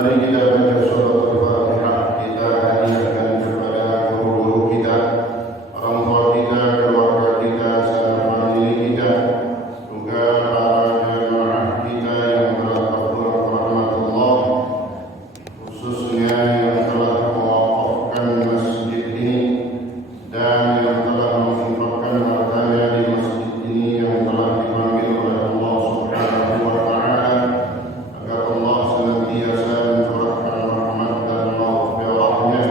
Mari kita baca suratul Fatihah. Kita hadiahkan kepada guru-guru kita, orang tua kita, keluarga kita, sahabat famili kita, juga para jemaah kita yang telah berpulang ke rahmatullah, khususnya yang telah mewakafkan masjid ini dan yang telah menginfakkan hartanya di masjid ini, yang telah dipanggil oleh Allah Subhanahu wa Ta'ala agar Allah senantiasa mencurahkan rahmat dan maghfirahnya.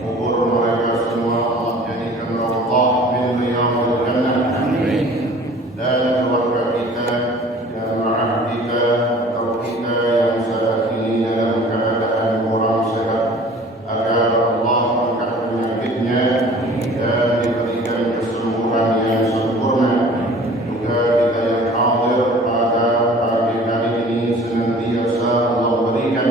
Kubur mereka semua Allah jadikan Allah min riyadil jannah. Dan keluarga kita, jamaah kita, atau kita yang saat ini dalam keadaan kurang sehat, agar Allah angkat penyakitnya dan diberikan kesembuhan yang sempurna. Juga kita yang hadir pada pagi hari ini senantiasa Allah berikan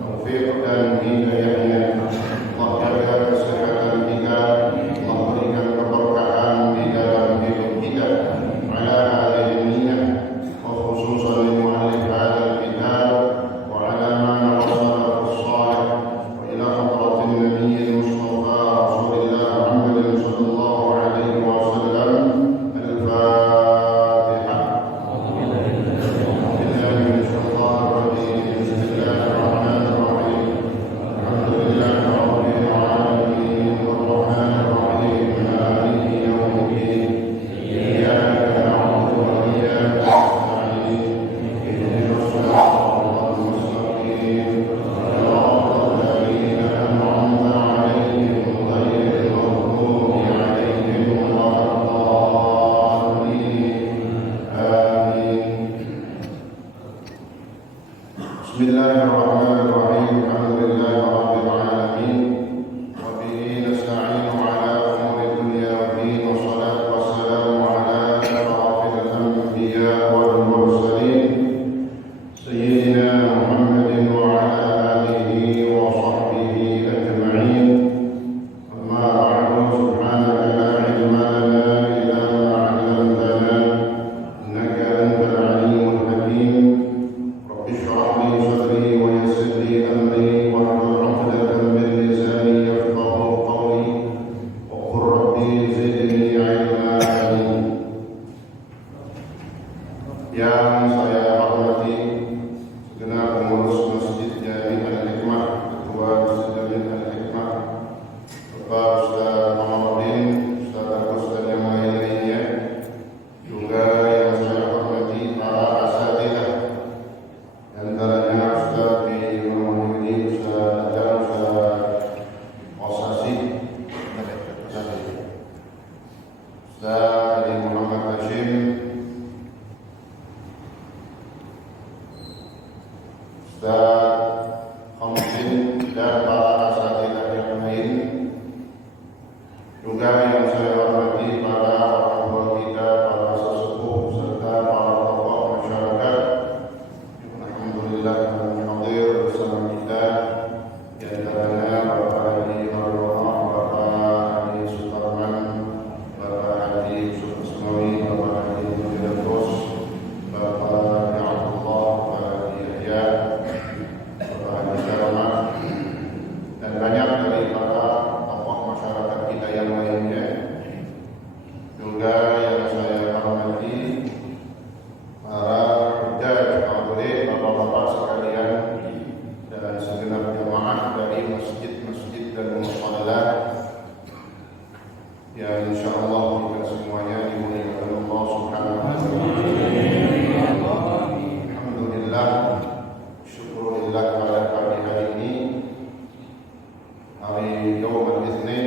taufik dan hidayahnya. Allah jaga kesehatan kita, Allah berikan keberkahan di dalam hidup kita. Ala hadhihi niyyah wa khususan li mu'allif hadzal kitab wa ala man wasalahu as-salih wa ila hadratin nabiyil mustafa rasulillah Muhammadin sallallahu alaihi wasallam. Al-Fatihah. Billahi minash shaitanir rajim. Bismillahirrahmanirrahim. Alhamdulillahi rabbil alamin. Arrahmanir rahim. Maliki yaumiddin. Iyyaka na'budu wa iyyaka nasta'in. Ihdinas siratal mustaqim. Siratal ladzina an'amta 'alaihim ghairil maghdubi 'alaihim waladdallin. Amin. Bismillahirrahmanirrahim. Alhamdulillahi rabbil alamin. Wa bihi nasta'inu 'ala umuri dunya wa din. Wassalatu wassalamu 'ala asyrafil anbiya wal mursalin sayyidina Muhammadin wa 'ala alihi wa sahbihi ajma'in. Amma ba'du, subhanaka la ilma lana illa ma 'allamtana innaka antal alimul hakim. Rabbi shrah li sadri wa yassir li amri wahlul 'uqdatam min lisani yafqahu qawli wa qur rabbi zidni 'ilma. Yang saya hormati segenap pengurus Masjid Jami Al-Hikmah, Ketua Masjid Jami Al-Hikmah, Bapak Ustaz Muhammadin, Ustaz Agus dan yang lain-lainnya, juga yang saya hormati para asatidzah, antaranya Ustaz Bi Muhammadi, Ustaz Adam, Ustaz Osasi, Ustaz Ali Muhammad Hashim, Ustaz Khamsin, dan para asatidzah yang lain. Juga yang saya hormati para orang tua kita, para sesepuh, serta para tokoh masyarakat. Alhamdulillah yang hadir bersama kita, di antaranya Bapak Haji Marwah, Bapak Haji Sutarman, Bapak Haji Yusuf Asmawi, Bapak Haji Mujaddad, Bapak Haji Abdullah, Bapak Haji Yahya, Bapak Haji Syarama, dan banyak dari para tokoh masyarakat kita yang lainnya. Juga yang saya hormati para hujjah hadirin, bapak-bapak sekalian, dan segenap jemaah dari masjid-masjid dan musholah yang insyaallah kita semuanya dimuliakan Allah Subhanahu wa Ta'ala. Alhamdulillah, syukurillah pada pagi hari ini, hari Yaumul Itsnin,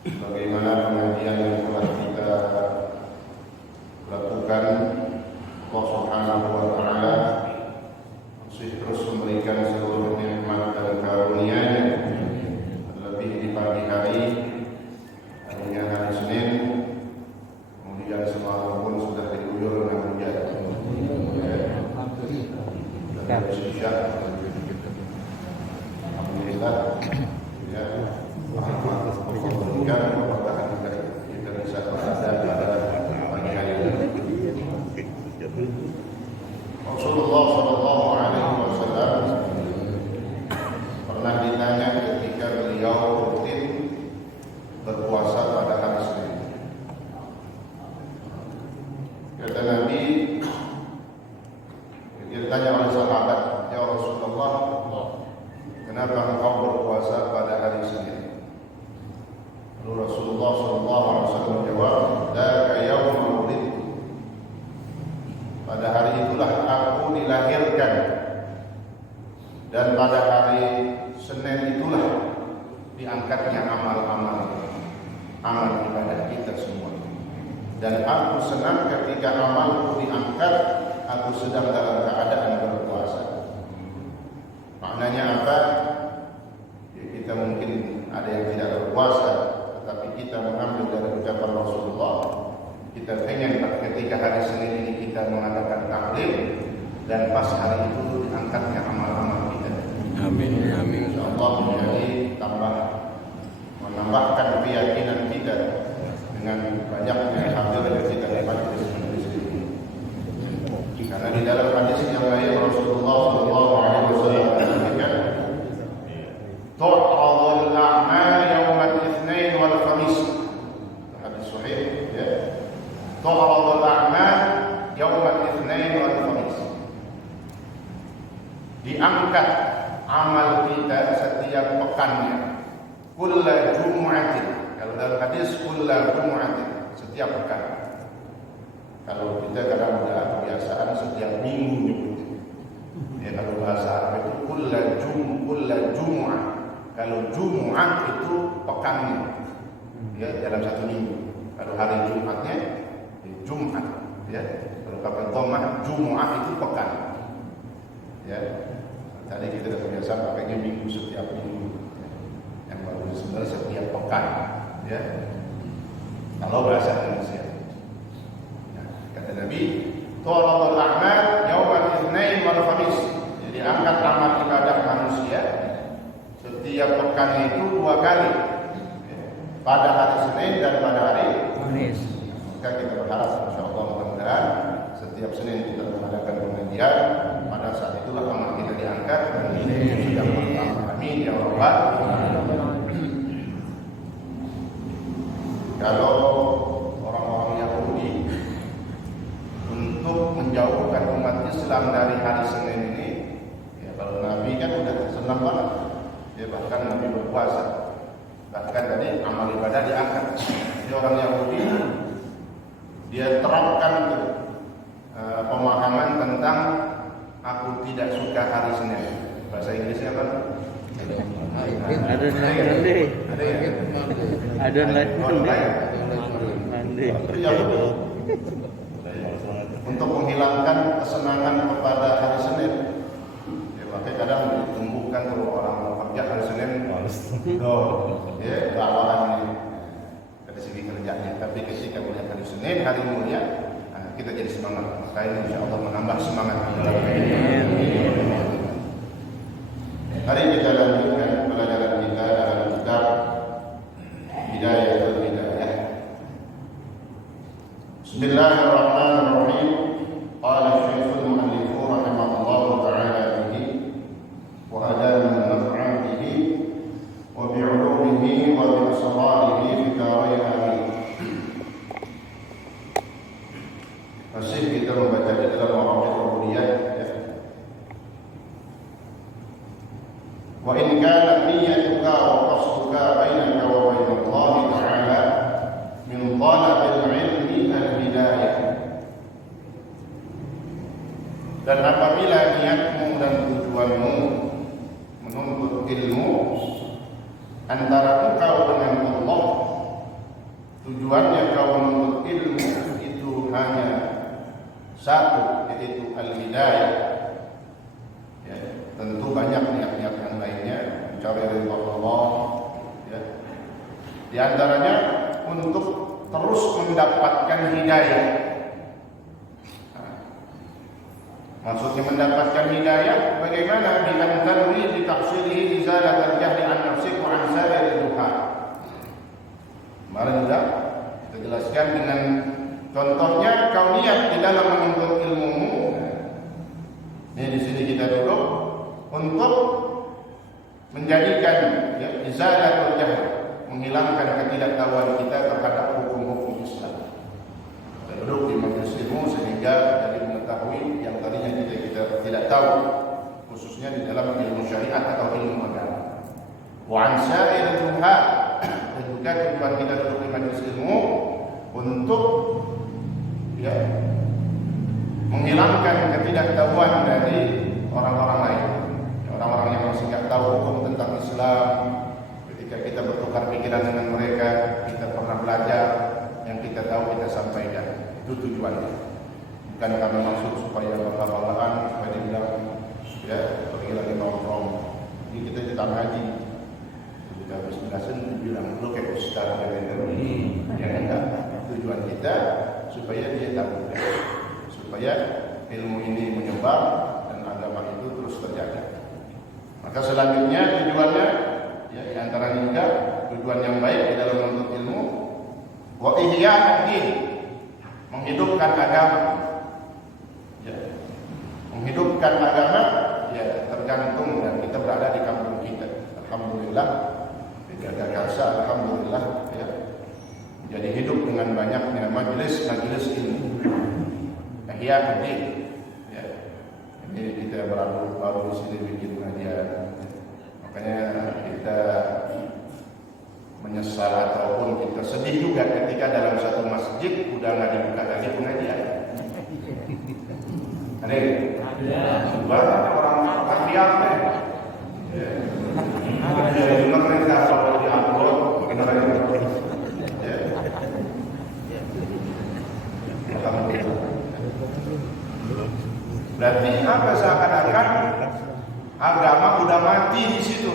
bagaimana pengajian yang telah kita lakukan, Allah Subhanahu wa Ta'ala masih terus memberikan seluruh nikmat dan karunia-Nya. Terlebih di pagi hari, harinya hari Senin, kemudian semalam pun sudah diguyur dengan hujan. Dan Isya, alhamdulillah, ya, rahmat Allah berikan keberkahan kita bisa berada pada pagi hari ini. Rasulullah sallallahu alaihi wasallam sahabat, "Ya Rasulullah, kenapa engkau berpuasa pada hari Senin?" Lalu Rasulullah SAW menjawab, "Dzaka yaumul wulidtu." Pada hari itulah aku dilahirkan, dan pada hari Senin itulah diangkatnya amal ibadah kita semua. Dan aku senang ketika amalku diangkat, aku sedang dalam keadaan berpuasa. Maknanya apa? Ya, kita mungkin ada yang tidak berpuasa, tetapi kita mengambil dari ucapan Rasulullah. Kita pengen ketika hari Senin ini kita mengadakan taklim, dan pas hari itu diangkatnya amal-amal kita. Amin, amin. Allah menjadi menambahkan keyakinan kita dengan banyaknya hadir yang kita dapat di sini. Karena di dalam hadis yang lain Rasulullah SAW mengatakan, "Tu'radul a'mal yaumal itsnain wal khamis." Hadis sahih, ya. Tu'radul a'mal yaumal itsnain wal khamis. Diangkat amal kita setiap pekannya. Kulla jumu'atin. Kalau dalam hadis kulla jumu'atin, setiap pekan. Kalau kita kadang ada kebiasaan setiap minggu nyebutnya. Ya, kalau bahasa Arab itu kulla jumu'ah. Kalau jumu'ah itu pekannya. Ya, dalam satu minggu. Kalau hari Jumatnya Jumat, ya. Kalau pakai dhammah jumu'ah itu pekan. Ya. Tadi kita sudah kebiasaan pakainya minggu, setiap minggu. Yang baru sebenarnya setiap pekan, ya. Kalau bahasa Indonesia. Nah, kata Nabi, "Tu'radul a'mal yaumal itsnain wal khamis." Jadi angkat amal ibadah manusia setiap pekan itu 2 kali. Ya. Pada hari Senin dan pada hari Kamis. Maka kita berharap insyaallah mudah-mudahan setiap Senin kita mengadakan pengajian. Pada saat itulah amal kita diangkat dan ini sudah bertambah. Amin ya rabbal alamin. Kalau orang-orang Yahudi untuk menjauhkan umat Islam dari hari Senin ini, ya kalau Nabi kan udah senang banget, ya bahkan Nabi berpuasa, bahkan tadi amal ibadah diangkat. Jadi orang Yahudi dia terapkan pemahaman tentang aku tidak suka hari Senin. Bahasa Inggrisnya apa? Untuk menghilangkan kesenangan kepada hari Senin. Ya, makanya kadang ditumbuhkan kalau orang kerja hari Senin, ya bawaan dari segi kerjanya. Tapi ketika melihat hari Senin, hari mulia, kita jadi semangat. Maka ini insya Allah menambah semangat kita. Mari kita lanjutkan pelajaran kita dalam kitab Bidayatul Hidayah. Bismillahirrahmanirrahim. Qala Syekhul Mu'allif rahimahullah ta'ala bihi wa adana naf'a bihi wa bi'ulumihi wa bi asrarihi fi darain amin. Masih kita membaca di dalam Mawaqif Rububiyah. Wa in kana niyyatuka wa qasduka bainaka wa bain Allah ta'ala min talabil ilmi al-hidayah. Dan apabila niatmu dan tujuanmu menuntut ilmu antara engkau dengan Allah, tujuannya kau menuntut ilmu itu hanya satu, yaitu al-hidayah. Ya, tentu banyak niat-niat yang lainnya mencari ridha Allah. Ya. Di antaranya untuk terus mendapatkan hidayah. Nah, maksudnya mendapatkan hidayah bagaimana? Dengan tanwi bi tahsilihi izalat al-jahli an nafsik wa an sa'ir duha. Kemarin sudah kita jelaskan dengan contohnya kau niat di dalam menuntut ilmumu. Ini di sini kita duduk untuk menjadikan izalatul jahl, menghilangkan ketidaktahuan kita terhadap hukum-hukum Islam. Kita duduk di majelis ilmu sehingga jadi mengetahui yang tadinya kita tidak tahu. khususnya di dalam ilmu syariat atau ilmu agama. Wa an sa'iril fuqaha, dan juga tujuan kita duduk di majelis ilmu untuk menghilangkan ketidaktahuan dari orang-orang lain, orang-orang yang masih nggak tahu hukum tentang Islam. Ketika kita bertukar pikiran dengan mereka, kita pernah belajar, yang kita tahu kita sampaikan. Itu tujuannya. Bukan karena maksud supaya bangga-banggaan, supaya dibilang pergi lagi nongkrong. Jadi kita ditanya haji. Ketika habis jelasin dibilang lu kayak ustaz ya enggak. Tujuan kita supaya dia tahu, supaya ilmu ini menyebar dan agama itu terus terjaga. Maka selanjutnya tujuannya di antaranya juga tujuan yang baik di dalam menuntut ilmu, wa ihya'ud-din, menghidupkan agama. Menghidupkan agama tergantung dan kita berada di kampung kita. Alhamdulillah, dijaga karsa, alhamdulillah jadi hidup dengan banyaknya majelis ilmu. Ihya'ud-din. Ini kita baru di sini bikin pengajian. Makanya kita menyesal ataupun kita sedih juga ketika dalam satu masjid udah nggak dibuka lagi pengajian. Ada banyak orang kafir jadi mereka kalau diupload benar-benar berarti apa, seakan-akan agama udah mati di situ.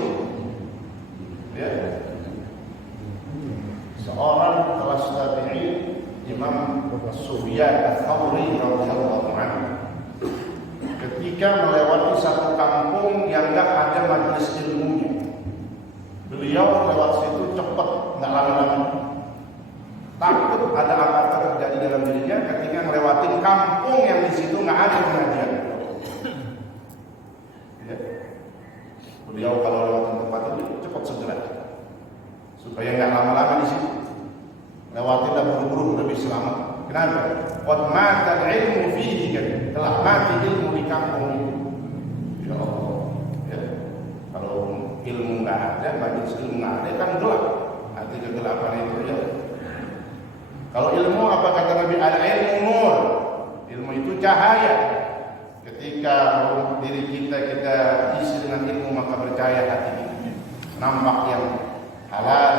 Seorang kelas tabi'in Imam Sufyan Ats-Tsauri radhiyallahu anhu ketika melewati satu kampung yang enggak ada majelis ilmunya, beliau lewat situ cepat, enggak lama-lama. Takut ada apa terjadi dalam dirinya ketika melewati kampung yang di situ enggak ada pengajian. Beliau kalau lewat tempat itu cepat segera supaya enggak lama-lama di situ. Lewatin dan buru-buru lebih selamat. Kenapa? Qad mata al-ilmu fihi, telah mati ilmu di kampung itu. Ya Allah. Kalau ilmu enggak ada, majelis ilmu enggak ada, kan gelap. Arti kegelapan itu Kalau ilmu, apa kata Nabi? Al-ilmu nur. Ilmu itu cahaya. Ketika diri kita isi dengan ilmu, maka bercahaya hati kita. Nampak yang halal,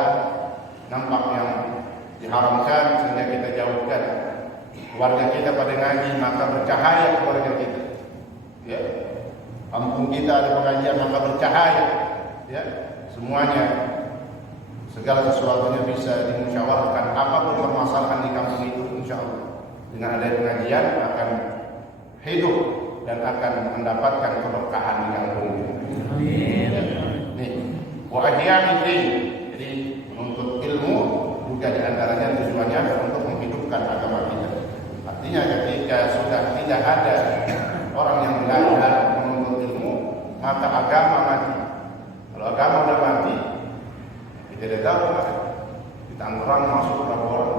nampak yang diharamkan sehingga kita jauhkan. Keluarga kita pada ngaji, maka bercahaya keluarga kita. Kampung kita ada pengajian, maka bercahaya. Semuanya, segala sesuatunya bisa dimusyawarahkan. Apapun permasalahan di kampung itu, insya Allah dengan ada pengajian akan hidup dan akan mendapatkan keberkahan di kampung itu. Nih, wa ahya'ud-din. Jadi menuntut ilmu juga diantaranya tujuannya untuk menghidupkan agama kita. Artinya ketika sudah tidak ada orang yang belajar menuntut ilmu, maka agama mati. Kalau agama sudah mati, kita tidak tahu kan? Di Tangerang masuk berapa orang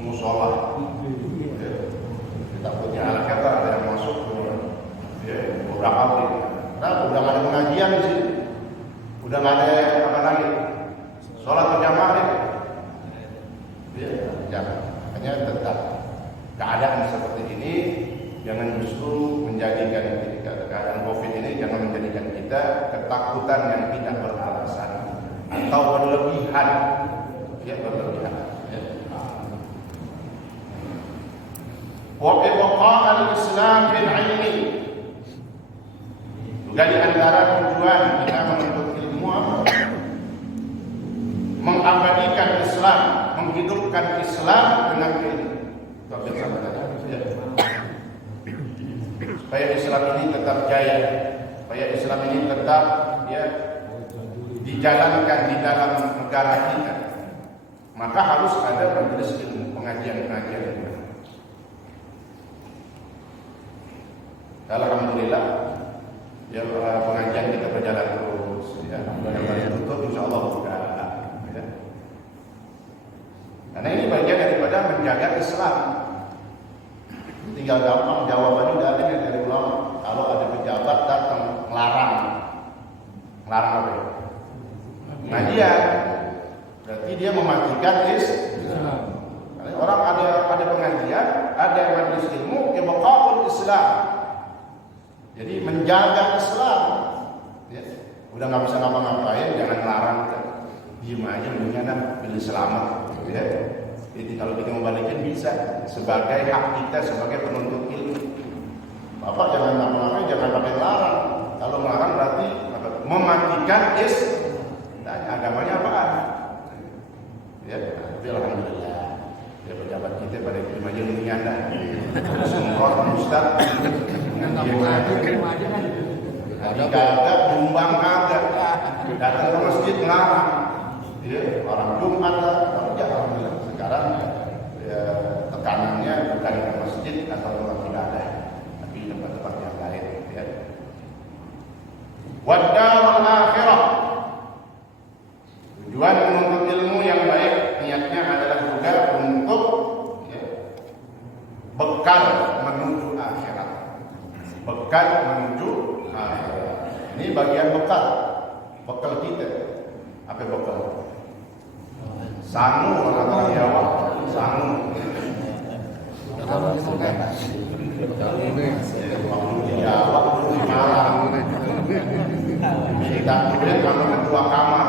musola. Kita punya anak kata ada yang masuk beberapa kali. Nah, udah nggak ada pengajian di sini, udah nggak ada apa lagi, sholat berjamaah. Hanya tetap keadaan seperti ini jangan justru menjadikan keadaan COVID ini jangan menjadikan kita ketakutan yang tidak beralasan atau berlebihan. Berlebihan. Wa ibqa' al-Islam bil 'ilmi. Juga di antara tujuan kita menuntut ilmu apa? Mengabadikan Islam, menghidupkan Islam dengan ilmu. Supaya Islam ini tetap jaya, supaya Islam ini tetap dijalankan di dalam negara kita, maka harus ada majelis ilmu, pengajian-pengajian ilmu. Alhamdulillah, pengajian kita berjalan terus. Yang paling tutup, insya Allah buka. Karena ini bagian daripada menjaga Islam. Tinggal gampang jawabannya dari ulama. Kalau ada pejabat datang melarang pengajian, berarti dia mematikan Islam. Karena orang ada pengajian, ada majelis ilmu, ibqaul Islam. Jadi menjaga Islam. Ya. Udah nggak bisa ngapa-ngapain, jangan larang. Diem aja, mendingan dah pilih selamat. Ya. Jadi kalau kita mau balikin bisa sebagai hak kita sebagai penuntut ilmu. Bapak jangan ngapa-ngapain, jangan pakai larang. Kalau melarang berarti mematikan Islam. Agamanya apaan? Ya, tapi alhamdulillah. Ya pejabat kita pada kirim aja mendingan dah. Semprot Ustaz. Kagak jumbang kagak. Datang ke masjid ngelarang. Ya, orang Jumat lah, kerja alhamdulillah. Sekarang ya, tekanannya bukan ke masjid atau tempat ibadah, tapi tempat-tempat yang lain. Ya. Wadarul akhirah. Tujuan menuntut ilmu yang baik niatnya adalah juga untuk ya, bekal menuju akhirat. Bekal menuju akhirat. Ini bagian bekal. Bekal kita. Apa bekal? Sangu orang Jawa, sangu. Jawa Malang. Kita kemudian kalau ketua kamar,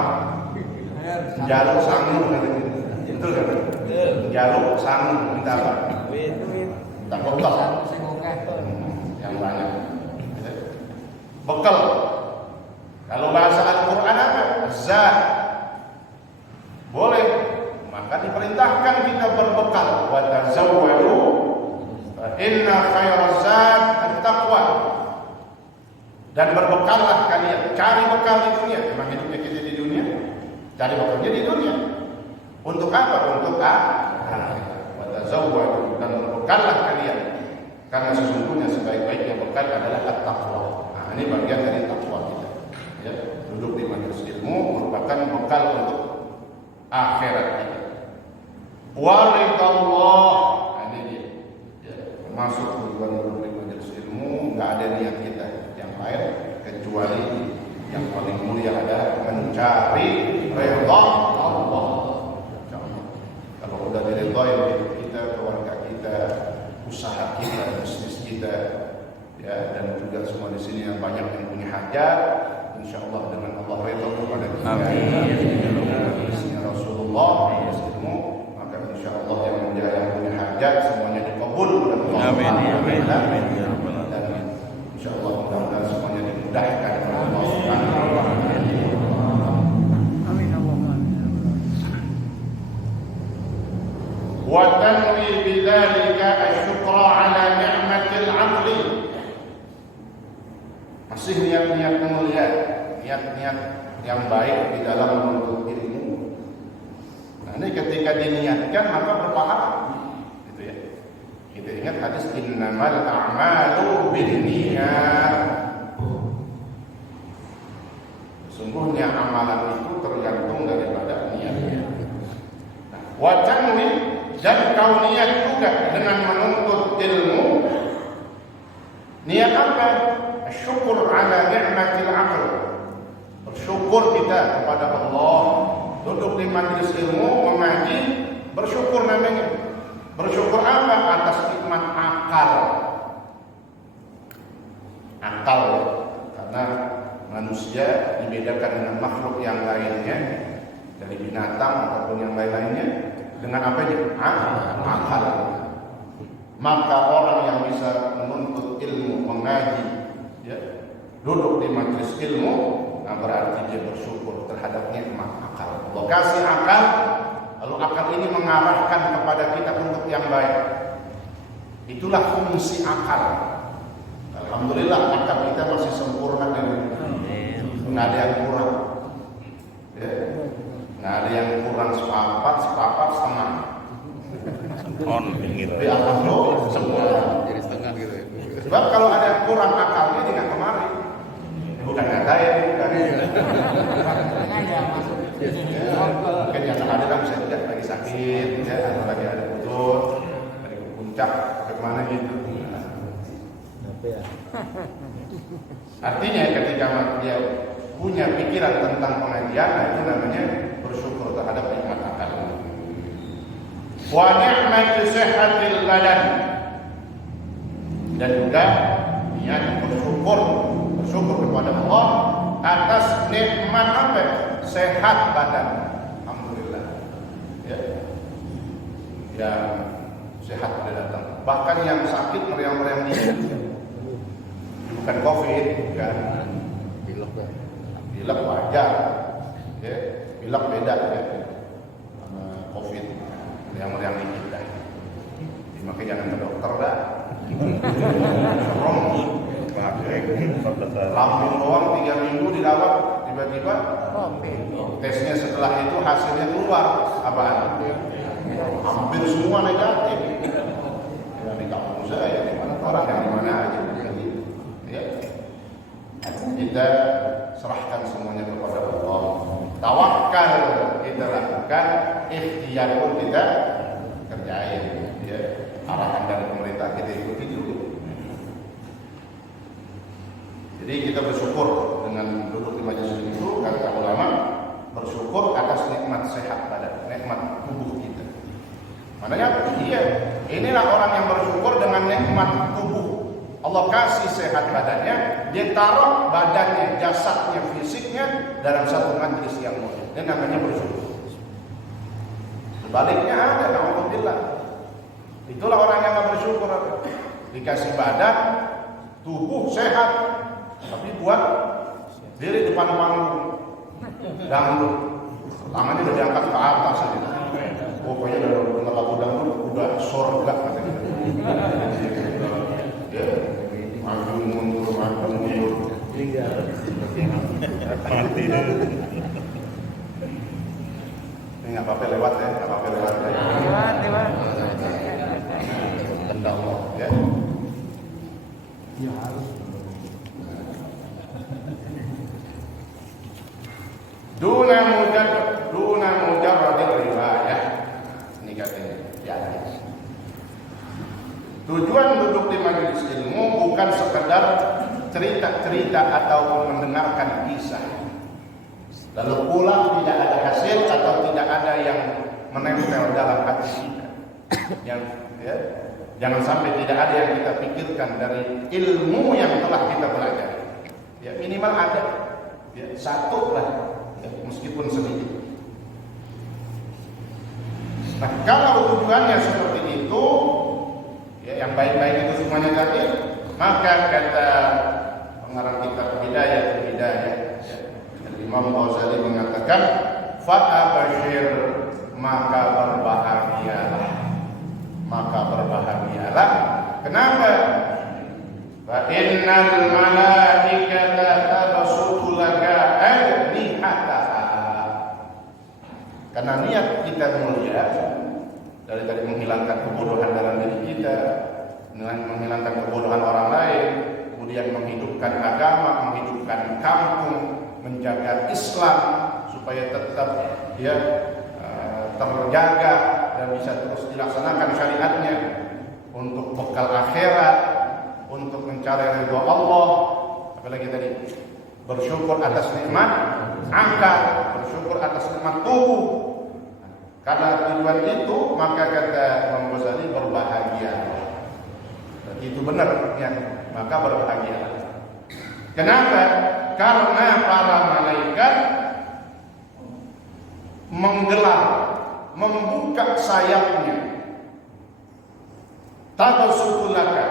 jaluk sangu, betul kan? Jaluk sangu minta apa? Minta bekal. Yang banyak. Bekal. Kalau bahasa Al-Quran apa? Zat. Boleh, maka diperintahkan kita berbekal. Wa tazawwadu fa inna khairaz zad at-taqwa. Dan berbekallah kalian, cari bekal di dunia. Memang hidupnya kita di dunia, cari bekalnya di dunia. Untuk apa? Untuk akhirat. Wa tazawwadu, dan berbekallah kalian. Karena sesungguhnya sebaik-baiknya bekal adalah at-taqwa. Nah, ini bagian dari takwa kita. Ya, duduk di majelis ilmu merupakan bekal untuk akhirat kita. Waridallah, ini dia. Ya, masuk tujuan duduk di majelis ilmu, nggak ada niat kita yang lain kecuali yang paling mulia adalah mencari ridha Allah. Kalau udah diridhoi kita, keluarga kita, usaha kita, bisnis kita, ya, dan juga semua di sini yang banyak yang punya hajat, insya Allah dengan Allah ridha kepada kita. Amin. Rasulullah ilmu, maka insya Allah yang punya hajat semuanya dikabul oleh Allah. Amin. Amin. Amin. Dan insya Allah mudah-mudahan semuanya dimudahkan oleh Allah Subhanahu wa taala. Amin. Wa tanwi bidzalika asyukra ala ni'matil 'aqli. Masih niat-niat mulia, niat-niat yang baik di dalam menuntut ilmu. Nah, ini ketika diniatkan maka berpahala, gitu ya. Kita ingat hadis innamal a'malu binniyat. Sungguhnya amalan itu tergantung daripada niatnya. Nah, wa tanwi, dan kau niat juga dengan menuntut ilmu. Niat apa? Syukur ala ni'matil aql. Bersyukur kita kepada Allah. Duduk di majelis ilmu, mengaji, bersyukur namanya. Bersyukur apa? Atas nikmat akal. Akal, karena manusia dibedakan dengan makhluk yang lainnya, dari binatang ataupun yang lain-lainnya, dengan apa aja? Akal. Maka orang yang bisa menuntut ilmu, mengaji, ya, duduk di majelis ilmu, nah berarti dia bersyukur terhadap nikmat akal. Allah kasih akal, lalu akal ini mengarahkan kepada kita untuk yang baik. Itulah fungsi akal. Alhamdulillah akal kita masih sempurna dan nggak ada yang kurang. Ya. Nggak ada yang kurang sepapat setengah. On gitu. Ya, alhamdulillah sempurna. Jadi setengah gitu. Sebab kalau ada yang kurang akalnya dia nggak kemari. Bukan ngatain, bukan. Mungkin yang ada kan bisa tidak lagi sakit, ya, atau lagi ada putus, lagi ke puncak, ke mana gitu. Artinya ketika dia punya pikiran tentang pengajian, nah itu namanya bersyukur terhadap nikmat akal. Wa ni'matu sihhatil badan, dan juga niat bersyukur kepada Allah atas nikmat apa? Sehat badan. Alhamdulillah. Ya. Yang sehat pada datang. Bahkan yang sakit meriang-meriang ini bukan COVID, bukan pilek wajar. Ya, pilek beda ya. Sama COVID meriang-meriang ini. Makanya jangan ke dokter dah. Lambung doang 3 minggu dirawat, tiba-tiba tesnya setelah itu hasilnya keluar apaan? Hampir semua negatif. Ya, di kampung saya, di mana orang yang di mana aja. Ya. Kita serahkan semuanya kepada Allah. Tawakal kita lakukan, ikhtiar pun kita kerjain. Ya. Arahan dari pemerintah kita ikuti dulu. Jadi kita bersyukur dengan duduk di majelis itu, kata ulama, bersyukur atas nikmat sehat badan, nikmat tubuh kita. Maknanya iya, inilah orang yang bersyukur dengan nikmat tubuh. Allah kasih sehat badannya, dia taruh badannya, jasadnya, fisiknya dalam satu majelis yang mulia. Dia namanya bersyukur. Sebaliknya ada, alhamdulillah. Itulah orang yang gak bersyukur. Dikasih badan, tubuh sehat, tapi buat diri depan panggung dangdut, tangannya udah diangkat ke atas aja. Pokoknya udah dengar lagu dangdut udah surga katanya. Ya, maju mundur. Ini nggak apa-apa lewat ya, nggak apa-apa lewat ya. Lewat. Tendang ya. Ya harus. Duna mujarradil riwayah. Ini katanya. Ya. Tujuan duduk di majelis ilmu bukan sekedar cerita-cerita atau mendengarkan kisah. Lalu pulang tidak ada hasil atau tidak ada yang menempel dalam hati kita. Ya, jangan sampai tidak ada yang kita pikirkan dari ilmu yang telah kita pelajari. Ya, minimal ada. Ya, satu lah. Ya, meskipun sedikit. Nah, kalau tujuannya seperti itu, ya, yang baik-baik itu semuanya tadi, maka kata pengarang kitab Hidayah, ya, Imam Ghazali mengatakan, fa'abashir, maka berbahagialah. Kenapa? Fa innal malaikata tabsutu laka ajnihataha. Karena niat kita mulia dari tadi menghilangkan kebodohan dalam diri kita, menghilangkan kebodohan orang lain, kemudian menghidupkan agama, menghidupkan kampung, menjaga Islam supaya tetap ya terjaga dan bisa terus dilaksanakan syariatnya untuk bekal akhirat, untuk mencari ridha Allah. Apalagi tadi bersyukur atas nikmat akal, bersyukur atas nikmat tubuh. Karena tujuan itu, maka kata Imam Ghazali berbahagia. Berarti itu benar ya, maka berbahagia. Kenapa? Karena para malaikat menggelar, membuka sayapnya. Tabasutulaka,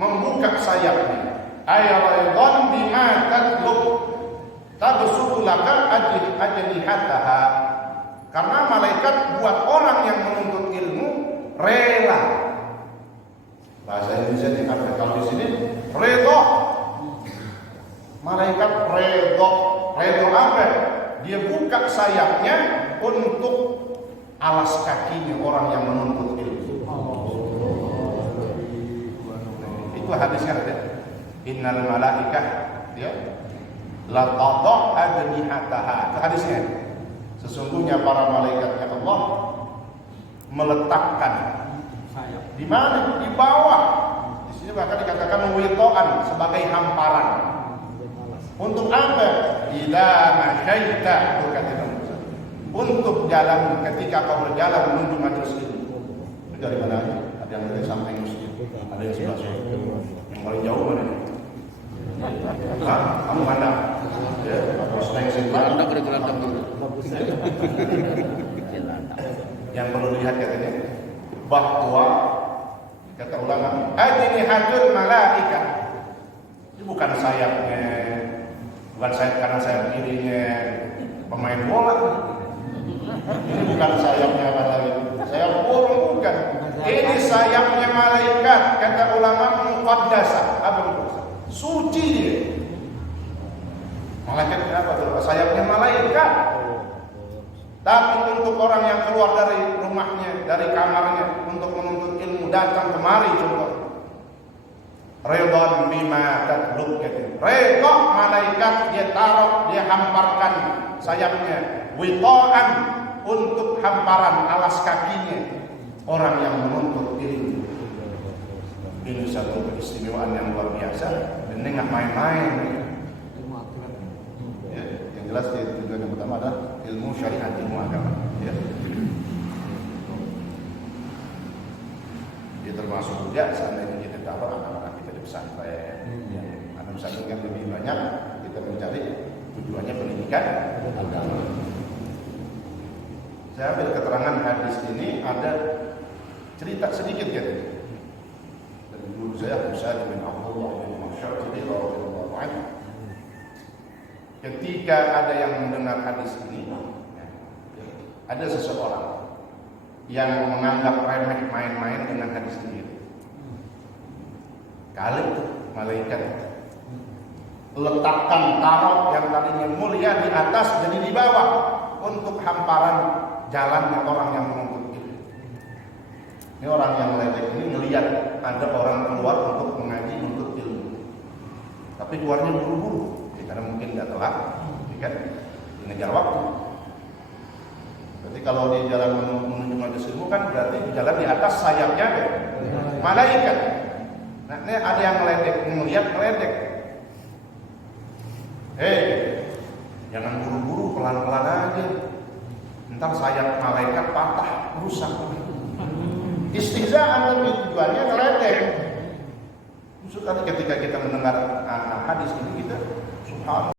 membuka sayapnya. Ayradhan bima tatlub. Tabasutulaka ajnihataha. Karena malaikat buat orang yang menuntut ilmu rela. Bahasa Indonesia di kalau di sini redha. Malaikat redha. Redha apa? Dia buka sayapnya untuk alas kakinya orang yang menuntut ilmu. Itu hadisnya ada. Innal malaikah ya la tadha ajnihataha. Itu hadisnya. Sesungguhnya para malaikatnya Allah meletakkan di mana? Di bawah. Di sini bahkan dikatakan witoan sebagai hamparan. Untuk apa? idza masyaita, kata Nabi Musa, untuk jalan ketika kau berjalan menuju majelis ilmu. Itu dari mana aja? Ada yang dari samping masjid, ada yang sebelah sana. Yang paling jauh mana? Hah? Kamu mana? Ya, terus naik sebelah. Yang perlu dilihat katanya bahwa kata ulama, ajnihatul malaikat. Ini bukan sayapnya, bukan sayap kanan sayap kirinya pemain bola. Ini bukan sayapnya malaikat, sayap burung bukan. Ini sayapnya malaikat, kata ulama muqaddasah. Apa maksudnya? Suci dia. Malaikat apa tuh? Sayapnya malaikat. Tapi untuk orang yang keluar dari rumahnya, dari kamarnya untuk menuntut ilmu, datang kemari contoh. Ridwan bima tatlub, redha malaikat, dia taruh, dia hamparkan sayapnya, witaan untuk hamparan alas kakinya orang yang menuntut ilmu. Ini satu keistimewaan yang luar biasa. Ini nggak main-main. Ya, yang jelas itu yang pertama adalah ilmu syariat, ilmu agama. Ya. Dia termasuk juga seandainya kita dapat anak-anak kita di pesantren, yang anak pesantren yang lebih banyak, kita mencari tujuannya pendidikan agama. Saya ambil keterangan hadis ini, ada cerita sedikit ya. Dari guru saya Musa bin Abdullah bin Masyarqi radhiyallahu anhu. Ketika ada yang mendengar hadis ini, ada seseorang yang menganggap remeh main-main dengan hadis ini. Kali itu malaikat letakkan taruh yang tadinya mulia di atas jadi di bawah untuk hamparan jalannya orang yang menuntut ilmu. Ini orang yang meledek ini ngelihat ada orang keluar untuk mengaji, menuntut ilmu, tapi keluarnya buru-buru. Karena mungkin tidak telat, kan? Mengejar waktu. Berarti kalau di jalan menuju majelis ilmu kan berarti jalan di atas sayapnya ada malaikat. Nah, ini ada yang meledek. Jangan buru-buru, pelan-pelan aja. Entar sayap malaikat patah, rusak. Istihzaan lebih tujuannya ngeledek. Justru tadi ketika kita mendengar hadis ini kita subhanallah.